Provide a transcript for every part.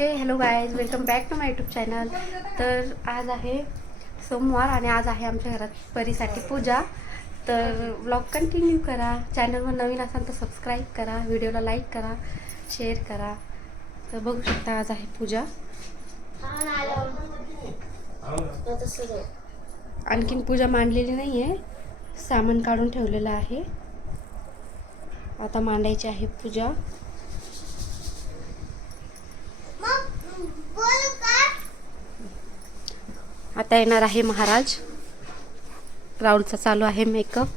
हे hello guys, welcome back to my YouTube channel. तर आज आहे सोमवार आणि आज आहे आमच्या घरात परीसाठी पूजा. तर व्लॉग कंटिन्यू करा. चॅनलवर नवीन असाल तर सबस्क्राईब करा, व्हिडिओला लाईक करा, शेअर करा. तर बघू शकता आज आहे पूजा. आणखीन पूजा मांडलेली नाही आहे, सामान काढून ठेवलेलं आहे. आता मांडायची आहे पूजा. आता येणार आहे महाराज. राहुलचा चालू आहे मेकअप.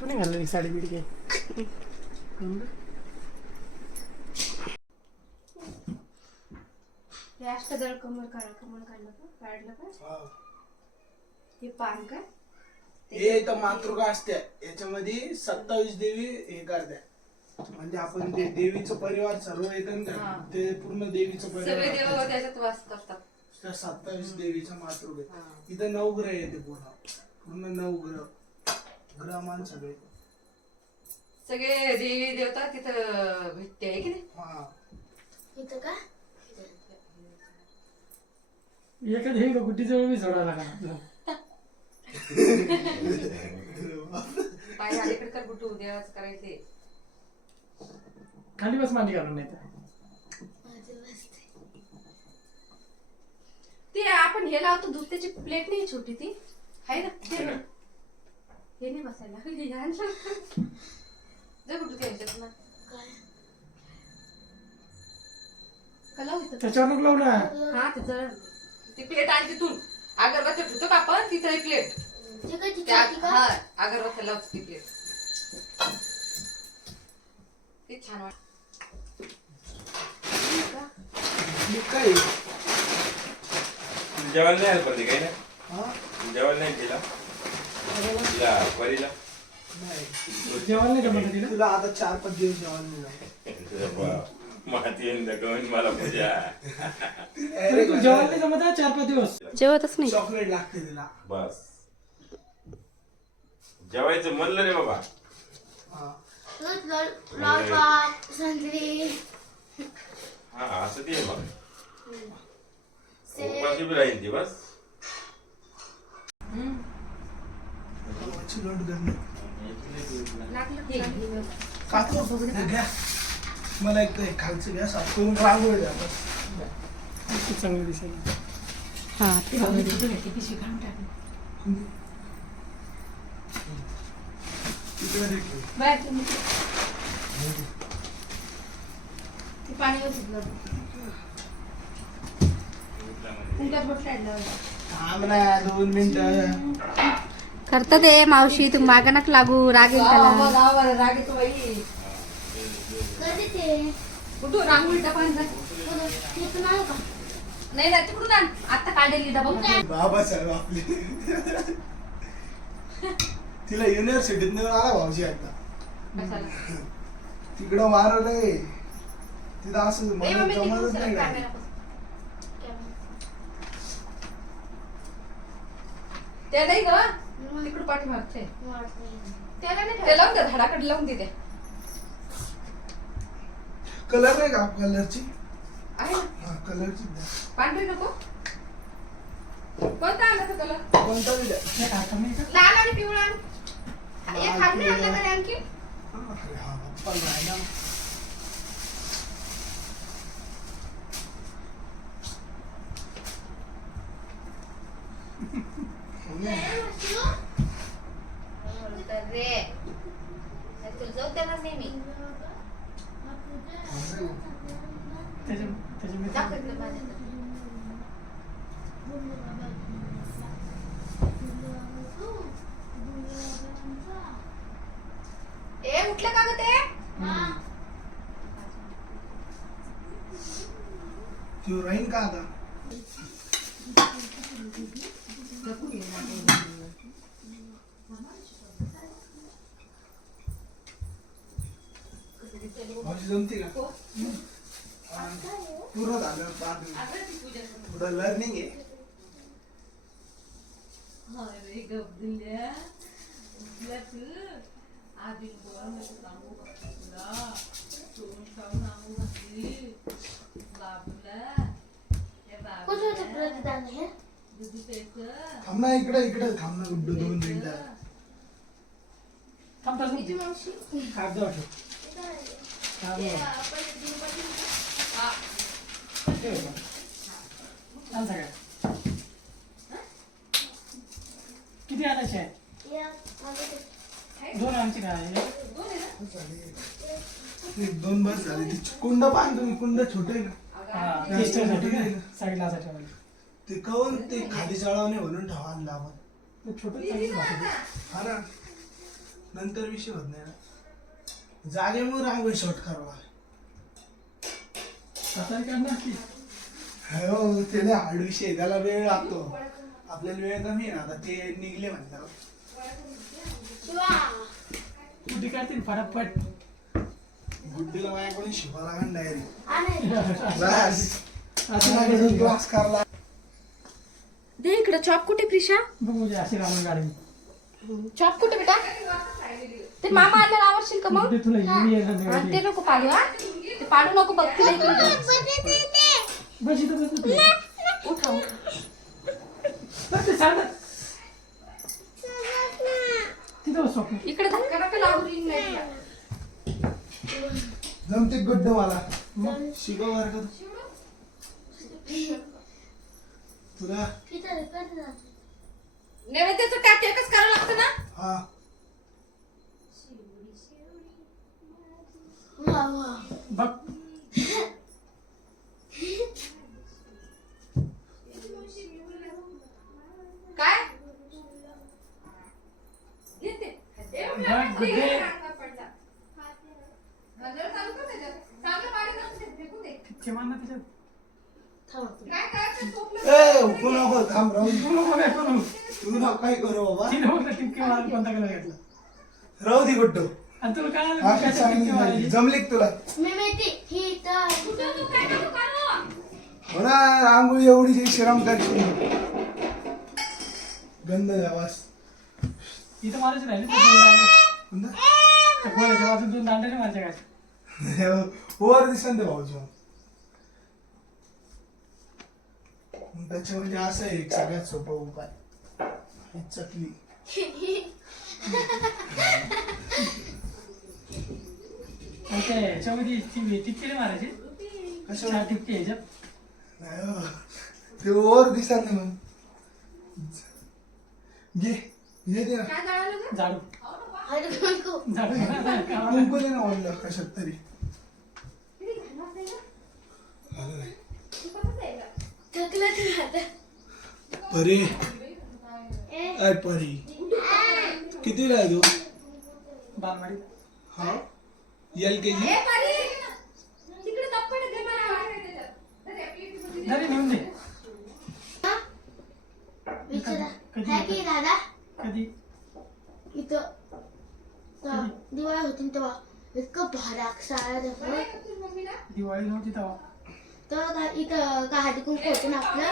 तू नाही घालली साडी बिडी काय? कदळ कमळ काढलं का? हे पान का? हे तर मातृका असते, याच्यामध्ये 27 देवी हे करते. म्हणजे आपण ते देवीचं परिवार सर्व येतं ना, ते पूर्ण देवीचं परिवार त्याच्यात वास करतात. 27 देवीचं मातृका. इथं 9 ग्रह येते, पूर्ण 9 ग्रहमान सगळे देवी देवता तिथं भेटते आहे की नाही? हा. इथं का एखाद हे गुड्डी जवळ मी सोडायला लागला. पाय अलीकडे कर बुटू, देवाच करायचे. खाली बस मांडी घालून नाही ते आपण हे लावतो दूध, त्याची प्लेट नाही छोटी ती आहे ना, हे नाही बसायला. जा कुठं त्याच्यात ना कला होतं त्याच्यावर नको लावू ना. हा तिथं ती प्लेट आणि तिथून अगरबत्ती ठेवतो का आपण, तिथं एक प्लेट. हा अगरबत्ती लावतो ती प्लेट. ते छान वाटत. काय जेवण नाही आलं पडते काही ना, जेवण नाही केला परीला. जेवण नाही जमत तिला. तुला आता 4-5 दिवस जेवण नाही. माती मला पूजा. तू जेवण नाही जमत 4-5 दिवस. जेवतच नाही. चॉकलेट लागते तिला. बस जेवायचं म्हणलं रे बाबा. हा असं ते मग उपाशी बी राहील ती. बस मला एक तर खालचं घ्या, साफ करून रांगोळी द्या. चांगलं दिसेल. हा ते पाणी थांब ना 2 मिनिटं. करता ते मावशी, तुम्ही मागं नका लागू, राग येईल त्याला. राग येतो बाई. कुठून रांगोळी डबा नाही ना, तिकडून आण. आता काढलेली डबा. बाबा साहेब आपली तिला युनिव्हर्सिटीत नेऊन आला भाऊजी आता. तिकडं मारवलंय तिथं, असं जमतच नाही का. त्या नाही ग, तिकडे पाठीमागचे त्याला नाही, ते लावून द्या, झाडाकडे लावून दे. कलर नाही का कलरची? आहे ना हा कलरची द्या. पांढरी नको. कोणता आणला तो कलर? कोणता बी द्या. लाल आणि पिवळा. एक खाली आणला का आणखी? अरे हा बाप्पा राहिला. रे तुला जाऊ देणार नाही मी. दाखवते माझ्या. ए उठलं का ग ते? तू राहीन का आता? भाजी जमते का? पूर्ण झालं. थोडं लर्निंग आहे. अरे गब्दुल्या उठल्या तू आधी बोलामध्ये सांगू बघते तुला सोडून खाऊन आणू घातली बाबूला हे बाबूला दूध प्यायचं थांब ना इकडे थांब ना गुड्डू 2 मिनिटं. थांब कागद वाटलं किती आणायचे आहे 2 आमचे काय एक 2 बस झाले. ते कुंड पान तुम्ही कुंड छोटे आहे का साईडला असा ठेवायला ते कवन ते खाली चढवणे म्हणून ठेवायला आपण छोटं हा ना नंतर विषय होत नाही ना जागेमुळे रांगोळी शॉर्ट करावा करणार की हो त्याला हार्ड विषय आहे, त्याला वेळ लागतो. आपल्याला वेळ कमी आहे ना आता ते निघले म्हणतात. कुठे काढतील फटाफट गुड्डीला माझ्याकडून शिकवा लागेल डायरेक्ट क्लास करला. दे इकडं चॉप कुठे प्रिशा? बघ म्हणजे अशी राहून गाडी चॉप कुठे बेटा? ते मामा आल्याला आवडशील का मग? तुला हिवी यायला हा, ते नको पाडू हा ते पाडू नको बघ तिला इकडे दे. बस इथं बस उठा उठा. ते सांग तिथं बस स्वप्न इकडे धक्का नका लावू रिंग नाही. जमते गुड्ड मला शिकव वर्ग तुला नैवेद्याचं टाक एकच करावं लागतं ना हा बघ काय बघ गुड्डे चालू कर त्याच्यात चांगलं पाणी घालून फेकून दे किमान ना तिच्यात काय करायचं झोपलं ए उकू नको थांब राहू दे. तू नको काय करू तू नको काय करू बाबा तिने फक्त टिपके मारून कोणता कलर घेतला राहू दे गुड्डू आणि तुला काय आलं? हा काय चांगली टिपके झाली. मारायची? जमले का तुला हो ना रांगोळी एवढी जी श्रम करते गंध आवाज इथं मारायचे राहिले ते 2 दांडे कोणता? त्या खोल्याच्या बाजून 2 दांडे नाही मारायचे काय वर दिसन ते भाऊजी मग त्याच्यामध्ये असं आहे एक सगळ्यात सोपा उपाय ही चकली आणि त्या ह्याच्यामध्ये टिपके नाही मारायचे कशावर? 4 टिपके ह्याच्यात नाही हो. ते वर दिसत नाही मग घे घे ते ना काय जाळालं ग झाडू झाडू घे ना. कुंकू दे ना ओढलं कशात तरी आलं नाही. परे काय परी किती राय तू बालवाडी हा LKG ए पाणी तिकडे तप्पड दे मला आवाज येते त्याच्यात दे प्लीज घरी नेऊन दे दादा कधी इथं दिवाळी होती ना तेव्हा इतकं भाराक सारा मम्मीला दिवाळी नव्हती तेव्हा तर इथं का हळदी कुंकू होतं ना आपलं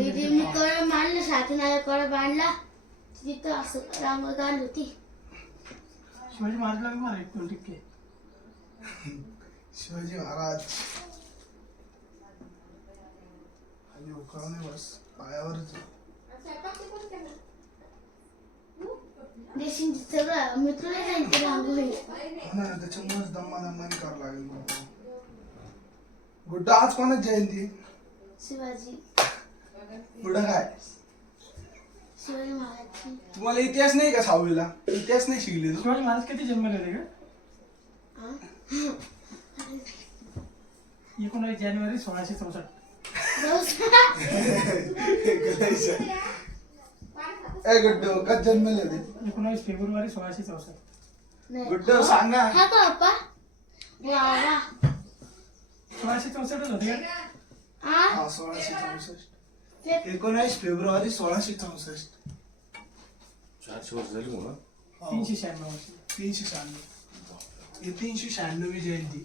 इथे मी कळ मांडलं साथीनाला कळ बांधला तिथं असं रांगोळी काढली होती शिवाजी महाराजला बी मारा 1-2 टिपके शिवाजी महाराज आणि उकळणे बस पायावरच स्वयंपाक ते कोण केलं देशील सगळं मी तुला जाईन ते रांगोळी ना त्याच्यामुळेच दम्मा दम्माने करावं लागेल गुड्डा आज कोणाच जयंती शिवाजी गुड्डा काय शिवाजी महाराजची तुम्हाला इतिहास नाही का 6वीला इतिहास नाही शिकले तू शिवाजी महाराज कधी जन्मले होते का हा? 19 जानेवारी 1664 ए गुड्डू कधी जन्मले होते 19 फेब्रुवारी 1664 नाही. गुड्डू सांग ना हा का पप्पा वा वा 1664 होते का हा हा 1664 19 फेब्रुवारी 1664 400 वर्ष झाली म्हणा 396 वर्ष 396 ही 396वी जयंती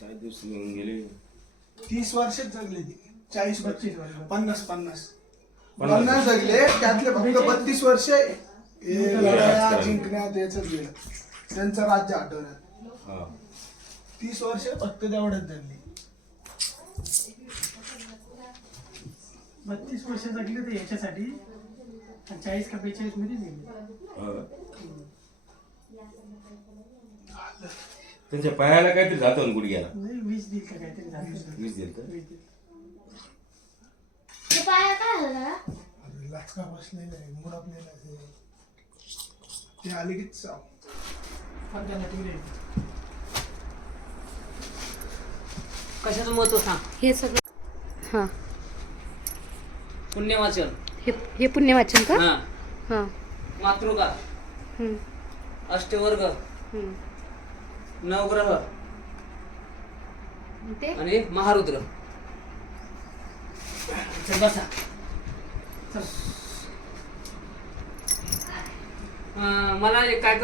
काय दिवस निघून गेले 30 वर्षात जगले ती 40 32 वर्ष. 50 50 जगले त्यातले फक्त 32 वर्ष हे लढाया जिंकण्यात याच्यात गेलं त्यांचं राज्य हटवण्यात. हा 30 वर्ष फक्त तेवढ्यात झाली. 32 वर्ष जगले ते याच्यासाठी आणि 40 का 42 मध्ये गेले. हा. त्यांच्या पायाला काहीतरी जातं गुडघ्याला नाही 20 दिल का काहीतरी झालं. 20 दिलं तर 20 दिल. ते पाया काय झालं त्याला? अरे लाचका बसलेला आहे मुडपलेला आहे ते आले की चाव. पण त्याला ठेवले. कशाचं महत्व सांग. हे सगळं हां पुण्यवाचन. हे पुण्यवाचन का? हा हां मातृका, हम्म, अष्टवर्ग, हम्म. नवग्रह ते आणि महारुद्र. चल बसा. मला एक काय